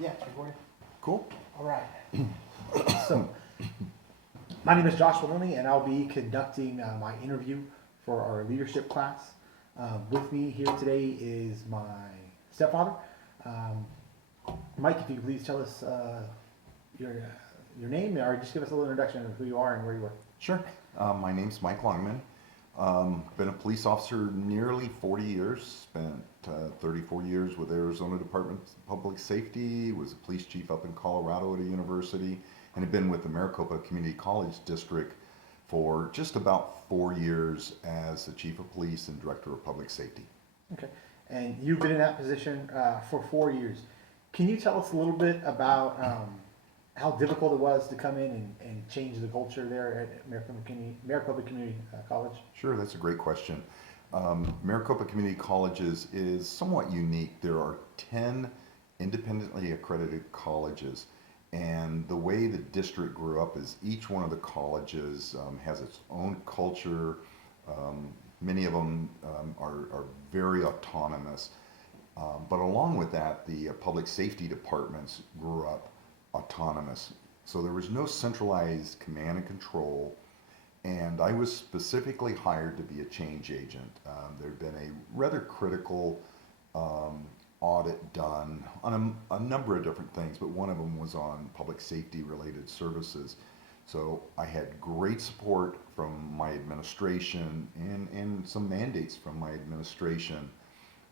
Yeah, it's recording. Cool. All right. So, my name is Josh Maloney, and I'll be conducting my interview for our leadership class. With me here today is my stepfather. Um, Mike, if you could please tell us your name, or just give us a little introduction of who you are and where you work. Sure. My name's Mike Longman. Been a police officer nearly 40 years. Spent 34 years with Arizona Department of Public Safety. Was a police chief up in Colorado at a university, and have been with the Maricopa Community College District for just about 4 years as the chief of police and director of public safety. Okay. And you've been in that position for 4 years. Can you tell us a little bit about how difficult it was to come in and change the culture there at Maricopa Community College? Sure, that's a great question. Maricopa Community Colleges is somewhat unique. There are 10 independently accredited colleges, and the way the district grew up is each one of the colleges has its own culture. Many of them are very autonomous. But along with that, the public safety departments grew up autonomous. So there was no centralized command and control, and I was specifically hired to be a change agent. There had been a rather critical audit done on a number of different things, but one of them was on public safety related services. So I had great support from my administration and some mandates from my administration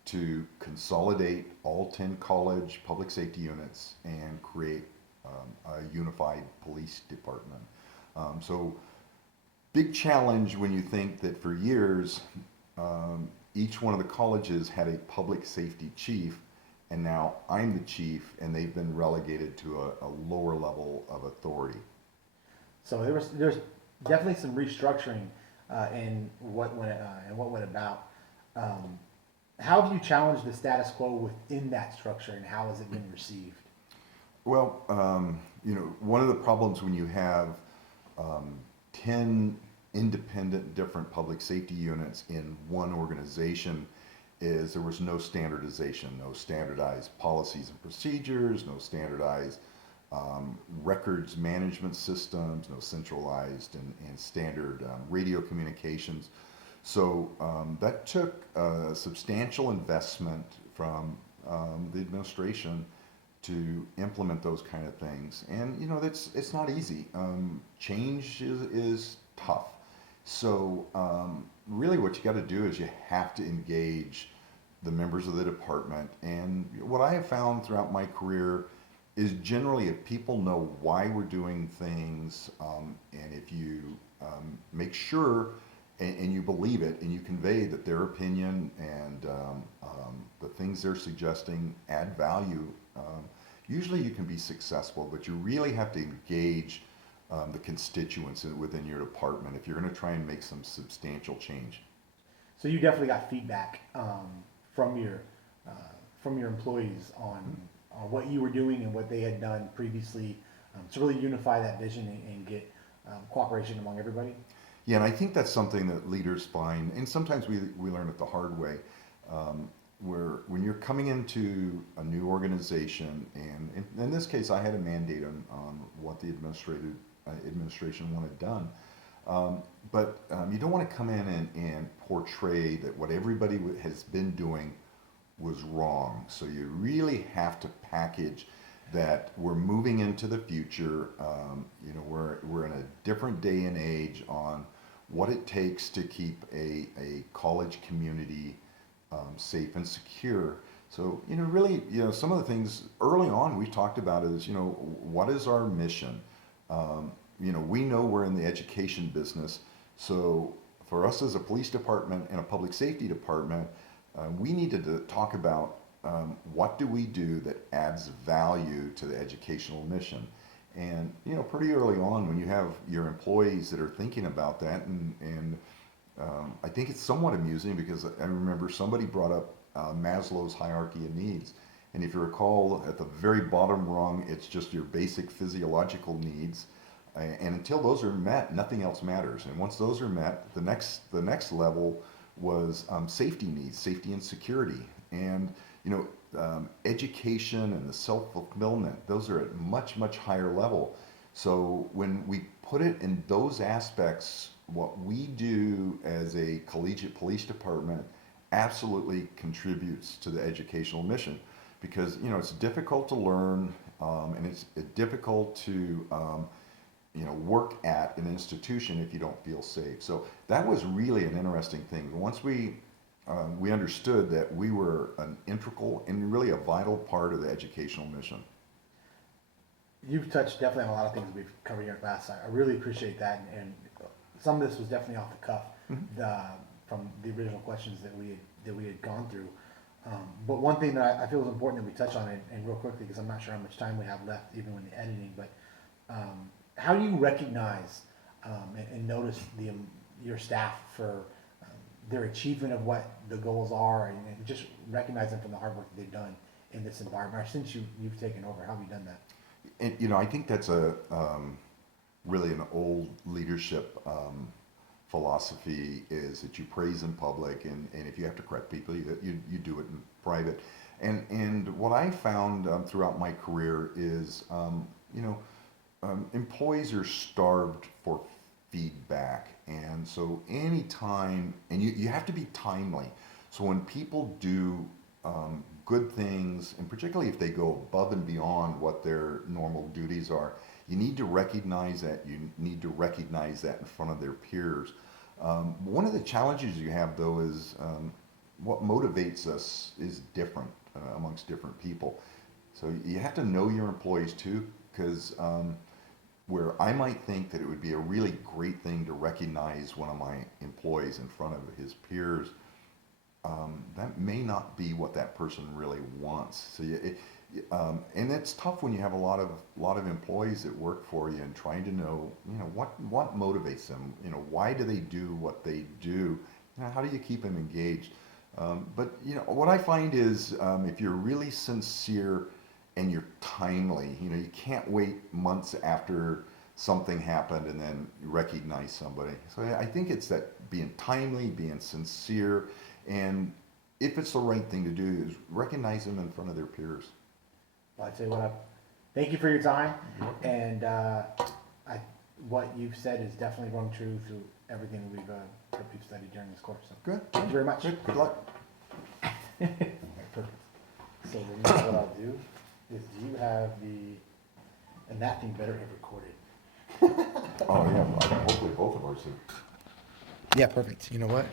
to consolidate all 10 college public safety units and create a unified police department. So big challenge when you think that for years each one of the colleges had a public safety chief, and now I'm the chief, and they've been relegated to a lower level of authority. So there's definitely some restructuring in what went about. How have you challenged the status quo within that structure, and how has it been received? Well, one of the problems when you have 10 independent different public safety units in one organization is there was no standardization, no standardized policies and procedures, no standardized records management systems, no centralized and standard radio communications. So that took a substantial investment from the administration to implement those kind of things. And it's not easy. Change is tough. So really what you got to do is you have to engage the members of the department. And what I have found throughout my career is generally if people know why we're doing things, and if you make sure and you believe it and you convey that their opinion and the things they're suggesting add value, usually you can be successful, but you really have to engage the constituents within your department if you're going to try and make some substantial change. So you definitely got feedback from your employees on what you were doing and what they had done previously to really unify that vision and get cooperation among everybody. Yeah, and I think that's something that leaders find, and sometimes we learn it the hard way, where when you're coming into a new organization, and in this case I had a mandate on what the administration wanted done, but you don't want to come in and portray that what everybody has been doing was wrong. So you really have to package that we're moving into the future. We're in a different day and age on what it takes to keep a college community safe and secure. So really, some of the things early on we talked about is what is our mission? We know we're in the education business, so for us as a police department and a public safety department, we needed to talk about what do we do that adds value to the educational mission. And pretty early on when you have your employees that are thinking about that, and I think it's somewhat amusing because I remember somebody brought up Maslow's hierarchy of needs. And if you recall, at the very bottom rung, it's just your basic physiological needs. And until those are met, nothing else matters. And once those are met, the next level was safety needs, safety and security. And education and the self-fulfillment, those are at much higher level. So when we put it in those aspects, what we do as a collegiate police department absolutely contributes to the educational mission, because it's difficult to learn, and it's difficult to work at an institution if you don't feel safe. So that was really an interesting thing. Once we understood that we were an integral and really a vital part of the educational mission. You've touched definitely on a lot of things we've covered here at class. I really appreciate that, and some of this was definitely off the cuff, from the original questions that we had gone through. But one thing that I feel is important that we touch on, and real quickly, because I'm not sure how much time we have left, even when the editing, but how do you recognize and notice your staff for their achievement of what the goals are, and just recognize them from the hard work that they've done in this environment? Or since you've taken over, how have you done that? And I think that's a really an old leadership philosophy, is that you praise in public, and if you have to correct people, you do it in private. And what I found throughout my career is, employees are starved for feedback, and so anytime, and you have to be timely. So when people do good things, and particularly if they go above and beyond what their normal duties are, you need to recognize that. You need to recognize that in front of their peers. One of the challenges you have, though, is what motivates us is different amongst different people. So you have to know your employees too, because where I might think that it would be a really great thing to recognize one of my employees in front of his peers, that may not be what that person really wants. So and it's tough when you have a lot of employees that work for you, and trying to know, what motivates them. Why do they do what they do? How do you keep them engaged? But what I find is, if you're really sincere and you're timely, you can't wait months after something happened and then recognize somebody. So I think it's that being timely, being sincere, and if it's the right thing to do, is recognize them in front of their peers. Well, I tell you what, thank you for your time, and what you've said is definitely rung true through everything that we've studied during this course. So Good. thank you very much. Good luck. Perfect. So then what I'll do is, do you have and that thing better have recorded. Oh yeah, hopefully both of ours do. Yeah, perfect. You know what?